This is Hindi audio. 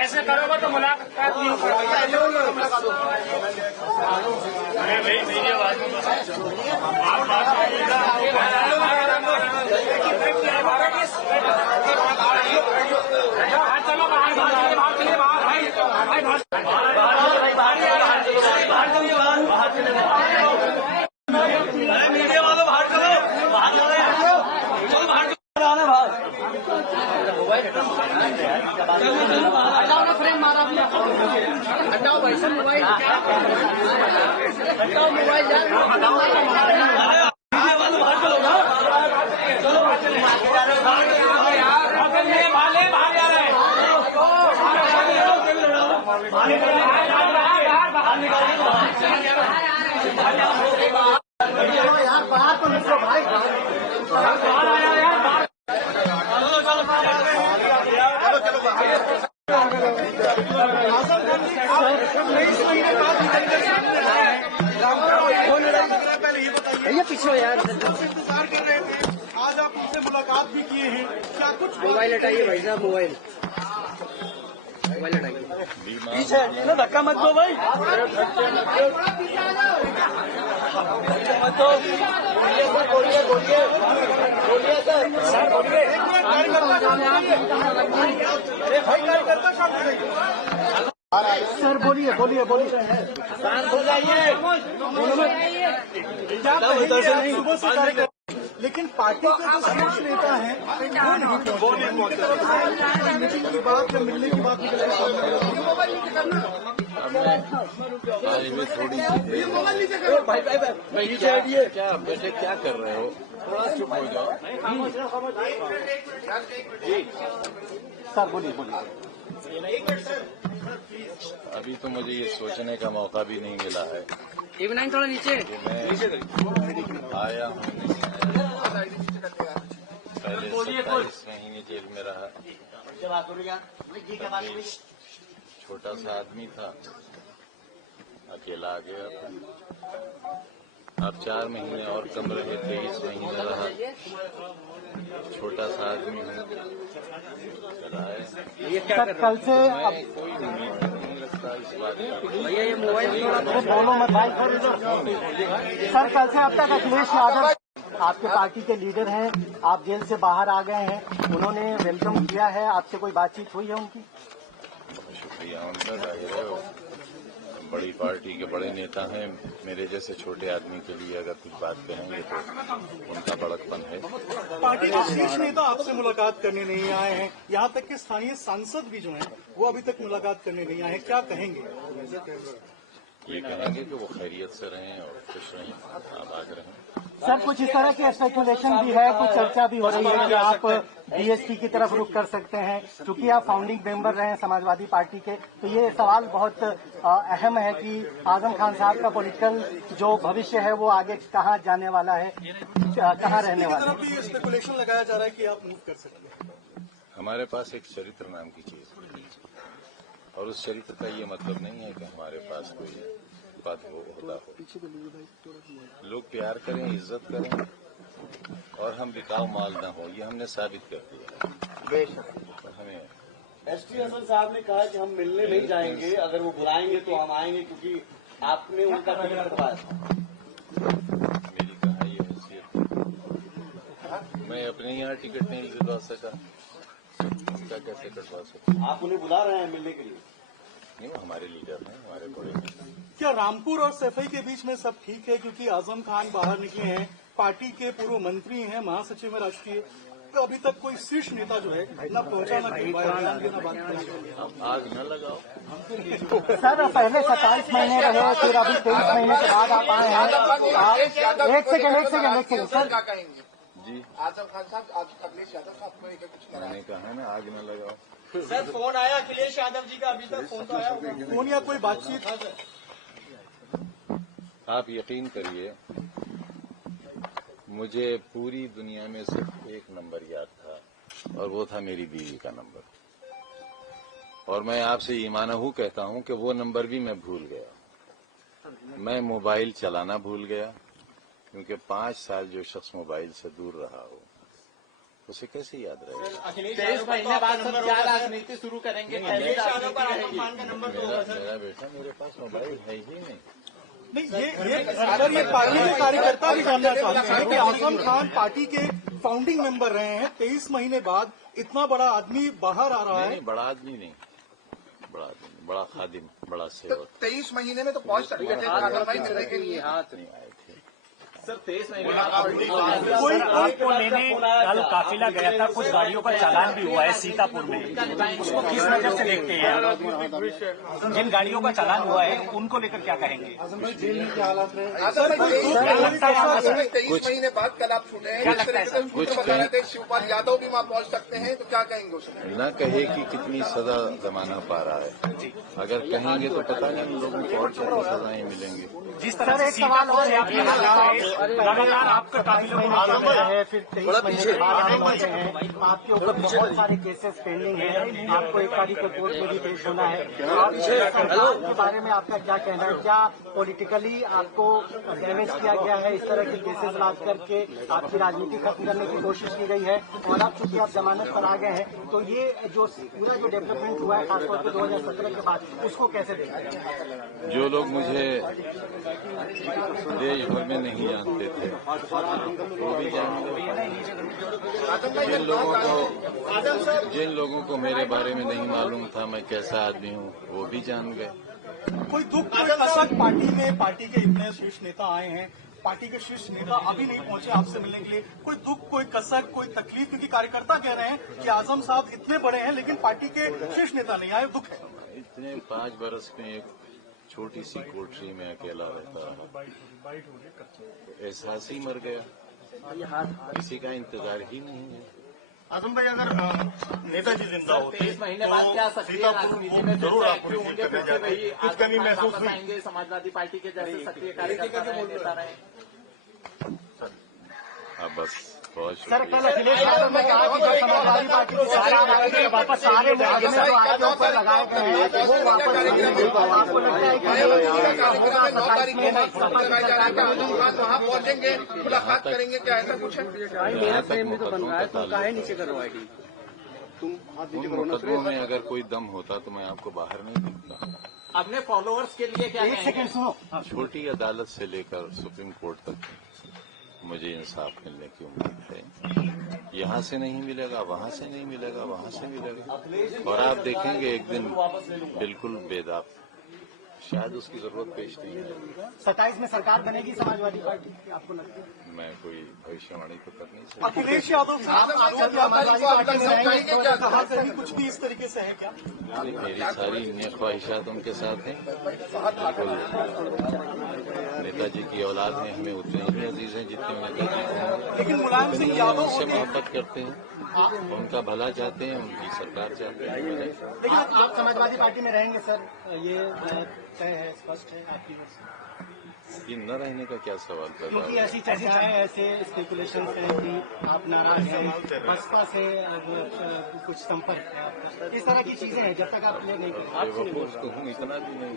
ऐसे करोगे तो मुलाकात नहीं हो पाएगी। मेरी आवाज में चलो बाहर मीडिया वालों बाहर चलो, बाहर चलो, बाहर फ्रेम मारा हटाओ भाई सब मोबाइल हटाओ मोबाइल यार बाहर तो निकलो भाई। ये पीछे यार इंतजार कर रहे थे, आज आप उनसे मुलाकात भी किए हैं, क्या कुछ मोबाइल हटाइए भाई साहब, मोबाइल हटाइए पीछे ना, धक्का मत दो भाई, मत दो, बोलिए सर, बोलिए शांत हो जाइए। लेकिन पार्टी के जो शीर्ष नेता हैं वो नहीं पहुंचे। मीटिंग की बात या मिलने की बात निकल भाई क्या बेटे क्या कर रहे हो, थोड़ा चुप हो जाओ। सर बोलिए। अभी तो मुझे ये सोचने का मौका भी नहीं मिला है। इवनाइन थोड़ा नीचे आया हूँ पहले 27 महीने जेल में रहा, छोटा सा आदमी था, अकेला आ गया था। अब 4 महीने और कम रहे, 23 महीने रहा, छोटा सा आदमी हूँ, चला है। कल से कोई उम्मीद नहीं लगता इस बात का। भैया ये मोबाइल बोलो मत भाई। सर कल से अब तक अखिलेश यादव आपके पार्टी के लीडर हैं, आप जेल से बाहर आ गए हैं, उन्होंने वेलकम किया है, आपसे कोई बातचीत हुई है उनकी? बहुत शुक्रिया उनका, जाहिर है बड़ी पार्टी के बड़े नेता हैं, मेरे जैसे छोटे आदमी के लिए अगर कुछ बात कहेंगे तो उनका बड़कपन है। पार्टी के शीर्ष नेता आपसे मुलाकात करने नहीं आए हैं, यहाँ तक कि स्थानीय सांसद भी जो हैं वो अभी तक मुलाकात करने नहीं आए हैं, क्या कहेंगे? ये कहेंगे कि वो खैरियत से रहें और खुश रहें, आबाद रहें। सर कुछ इस तरह की स्पेकुलेशन भी है, कुछ चर्चा भी हो रही है कि आप बीएसपी की तरफ रुख कर सकते हैं, क्योंकि आप फाउंडिंग मेंबर रहे हैं समाजवादी पार्टी के, तो ये सवाल बहुत अहम है कि आजम खान साहब का पॉलिटिकल जो भविष्य है वो आगे कहाँ जाने वाला है, कहाँ रहने वाला है। स्पेकुलेशन लगाया जा रहा है कि आप मूव कर सकते हैं। हमारे पास एक चरित्र नाम की चीज है, और उस चरित्र का ये मतलब नहीं है कि हमारे पास कोई पद होता हो। लोग प्यार करें, इज्जत करें, और हम बिकाऊ माल न हो, ये हमने साबित कर दिया। हमें एसटी हसन साहब ने कहा कि हम मिलने नहीं जाएंगे, अगर वो बुलाएंगे तो हम आएंगे, क्योंकि आपने उनका टिकट करवाया था। मेरी कहा ये हैसियत, मैं अपने यहाँ टिकट नहीं दिलवा सका, उनका कैसे कटवा सकता? आप उन्हें बुला रहे हैं मिलने के लिए? नहीं, वो हमारे लीडर हैं, हमारे बड़े नेता। क्या रामपुर और सैफई के बीच में सब ठीक है, क्योंकि आजम खान बाहर निकले हैं, पार्टी के पूर्व मंत्री हैं, महासचिव है राष्ट्रीय, तो अभी तक कोई शीर्ष नेता जो है न पहुंचा न बात। आग न लगाओ। सर पहले 27 महीने रहे, फिर अभी 23 महीने के बाद आप आए हैं। एक सेकंड सर जी आजम खान साहब, अखिलेश यादव साहब को कुछ मैंने कहा ना, आग न लगाओ। सर फोन आया अखिलेश यादव जी का, अभी तक फोन तो आया फोन या कोई बातचीत? आप यकीन करिए, मुझे पूरी दुनिया में सिर्फ एक नंबर याद था, और वो था मेरी बीवी का नंबर, और मैं आपसे ईमानहू कहता हूं कि वो नंबर भी मैं भूल गया। मैं मोबाइल चलाना भूल गया, क्योंकि 5 साल जो शख्स मोबाइल से दूर रहा हो उसे कैसे याद रहेगा। अखिलेश 23 महीने बाद सब क्या राजनीति शुरू करेंगे, कैसे राजनीति रहेगी? मेरा बेटा, मेरे पास मोबाइल है ही नहीं। नहीं, ये पार्टी के कार्यकर्ता भी जानना चाहते हैं कि आजम खान पार्टी के फाउंडिंग मेंबर रहे हैं, 23 महीने बाद इतना बड़ा आदमी बाहर आ रहा है। नहीं, बड़ा आदमी नहीं, बड़ा खादिम, बड़ा तो सेवक। 23 महीने में तो पहुंच सकते थे कार्रवाई करने के लिए। हाथ नहीं आए थे। सर 23 महीने सर, आपको लेने कल काफिला गया था, कुछ गाड़ियों का चालान भी हुआ है सीतापुर में, उसको किस नजर से देखते हैं आप? जिन गाड़ियों का चालान हुआ है उनको लेकर क्या कहेंगे? सर 23 महीने बाद कल आप छूटे हैं, इस तरीके से सूत्र बता रहे थे शिवपाल यादव भी वहाँ पहुंच सकते हैं, तो क्या कहेंगे उसमें? न कहे कि कितनी सजा जमाना पा रहा है, अगर कहेंगे तो पता नहीं उन लोगों को और क्या सजाएं मिलेंगी। जिस तरह से सीतापुर से आप लगातार आपका काफिलों को आलम है, फिर 23 महीने बाद आप पहुंचे हैं, आपके ऊपर बहुत सारे केसेस पेंडिंग है, आपको 1 तारीख को कोर्ट में भी पेश होना है। तो आप सरकार के बारे में आपका क्या कहना है? क्या पॉलिटिकली आपको डैमेज किया गया है, इस तरह के केसेस ला करके आपकी राजनीति खत्म करने की कोशिश की गई है, और अब चूंकि आप जमानत पर आ गए हैं, तो ये जो पूरा जो डेवलपमेंट हुआ है खासतौर पर 2017 के बाद, उसको कैसे देखते हैं? जो लोग मुझे देश भर में नहीं जानते थे वो भी जान गए, जिन लोगों को मेरे बारे में नहीं मालूम था मैं कैसा आदमी हूँ वो भी जान गए। कोई दुख, कोई कसक पार्टी में, पार्टी के इतने शीर्ष नेता आए हैं, पार्टी के शीर्ष नेता अभी नहीं पहुंचे आपसे मिलने के लिए, कोई दुख, कोई कसक, कोई तकलीफ? क्योंकि कार्यकर्ता कह रहे हैं कि आजम साहब इतने बड़े हैं लेकिन पार्टी के शीर्ष नेता नहीं आए, दुख है। इतने 5 बरस में एक छोटी सी कोठरी में अकेला रहता रहा, एहसास ही मर गया, किसी का इंतजार ही नहीं है। आजम भाई, अगर नेताजी जिंदा होते 23 महीने बाद क्या सक्रिय राजनीति में जरूर आप एक्टिव होंगे, फिर से वही कुछ कमी महसूस हुई? आएंगे, समाजवादी पार्टी के जैसे सक्रिय कार्यकर्ता रहे, नेता रहे? अब बस बहुत सर, कल अखिलेश यादव ने कहा कि जो समाजवादी पार्टी के सारे वापस सारे राज्य में जो आरोप पर लगाए गए हैं वो वापस नहीं, आपको लगता है कि 9 तारीख को वहाँ पहुंचेंगे, मुलाकात करेंगे, क्या ऐसा कुछ है? यहाँ तक मुकदमों में अगर कोई दम होता तो मैं आपको बाहर नहीं दिखता। अपने फॉलोअर्स के लिए क्या एक सेकंड सुनो, छोटी अदालत से लेकर सुप्रीम कोर्ट तक मुझे इंसाफ मिलने की उम्मीद है। यहाँ से नहीं मिलेगा, वहाँ से नहीं मिलेगा, वहाँ से मिलेगा, और आप देखेंगे एक दिन बिल्कुल बेदाग, शायद उसकी जरूरत पेश नहीं है। 27 में सरकार बनेगी समाजवादी पार्टी की, आपको लगता है? मैं कोई भविष्यवाणी तो कर नहीं सकता। अखिलेश यादव साहब समाजवादी पार्टी में रहेंगे, तो कहा से भी कुछ भी इस तरीके से है क्या? मेरी सारी ख्वाहिशात उनके साथ हैं। नेताजी की औलाद में हमें उतने ही अजीज हैं जितने नेताजी को। लेकिन मुलायम सिंह यादव उनसे मोहब्बत करते हैं, उनका भला चाहते हैं, उनकी सरकार चाहते हैं। लेकिन आप समाजवादी पार्टी में रहेंगे सर, ये तय है, स्पष्ट है आपकी ओर से? ये न रहने का क्या सवाल कर रहा क्योंकि है? ऐसी चर्चाएं, ऐसे स्पेकुलेशन है कि आप नाराज हैं, बसपा से अब कुछ संपर्क है आपका, इस तरह की चीजें हैं, जब तक आप क्लियर नहीं करें। बेवकूफ तो हूँ, इतना भी नहीं।